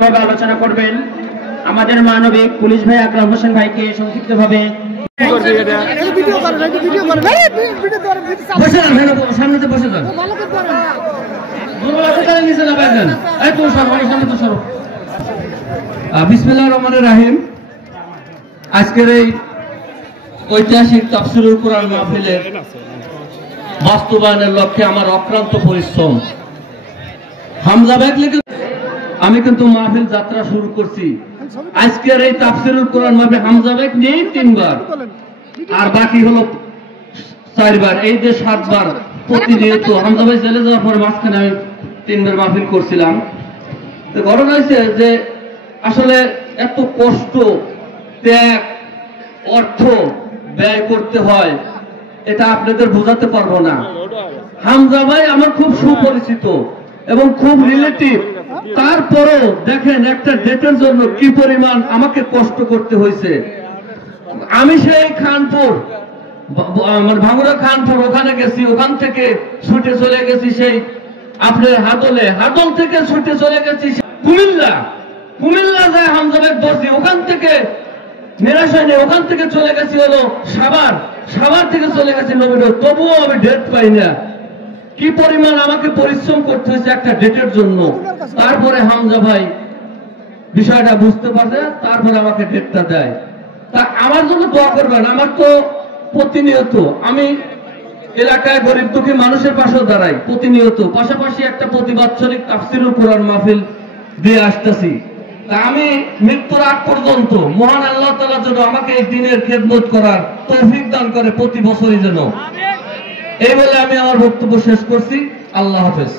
আলোচনা করবেন আমাদের মানবিক পুলিশ ভাই আকরাম হোসেন ভাইকে সংক্ষিপ্তভাবে। বিসমিল্লাহির রহমানির রহিম। আজকের এই ঐতিহাসিক তাফসীরুল কুরআন মাহফিলের বাস্তবায়নের লক্ষ্যে আমার অক্লান্ত পরিশ্রম। হামজা ভাই লিখে আমি কিন্তু মাহফিল যাত্রা শুরু করছি। আজকের এই তাফসীরুল কুরআন মাহফিল হামজা ভাই নিয়ে 3 বার, আর বাকি হলো 4 বার, এই যে 7 বার প্রতিনিয়ত হামজা ভাই চলে যাওয়ার পর মাঝখানে আমি 3 বার মাহফিল করছিলাম। তো ঘটনা হয়েছে যে আসলে এত কষ্ট, ত্যাগ, অর্থ ব্যয় করতে হয়, এটা আপনাদের বোঝাতে পারবো না। হামজা ভাই আমার খুব সুপরিচিত এবং খুব রিলেটিভ, তারপরেও দেখেন একটা ডেটের জন্য কি পরিমাণ আমাকে কষ্ট করতে হয়েছে। আমি সেই খানপুর, আমার ভাঙুরা খানপুর, ওখানে গেছি, ওখান থেকে ছুটে চলে গেছি সেই আপনার হাদলে, হাদল থেকে ছুটে চলে গেছি কুমিল্লা, কুমিল্লা যায় হামজা ভাই বসি, ওখান থেকে নিরাশ হয়নি, ওখান থেকে চলে গেছি হলো সাভার, সাভার থেকে চলে গেছি নবীনগর, তবুও আমি ডেট পাই না। কি পরিমাণ আমাকে পরিশ্রম করতে হয়েছে একটা ডেটের জন্য। তারপরে হামজা ভাই বিষয়টা বুঝতে পারছে, তারপরে আমাকে ডেটটা দেয়। তা আমার জন্য দোয়া করবেন। আমার তো প্রতিনিয়ত আমি এলাকায় গরিব দুঃখী মানুষের পাশেও দাঁড়াই প্রতিনিয়ত, পাশাপাশি একটা প্রতিবাৎসরিক তাফসীরুল কুরআন মাহফিল দিয়ে আসতেছি। তা আমি মৃত্যুর আগ পর্যন্ত মহান আল্লাহ তাআলা যেন আমাকে এই দিনের খেদমত করার তৌফিক দান করে প্রতি বছরই যেন। এই বলে আমি আমার বক্তব্য শেষ করছি। আল্লাহ হাফেজ।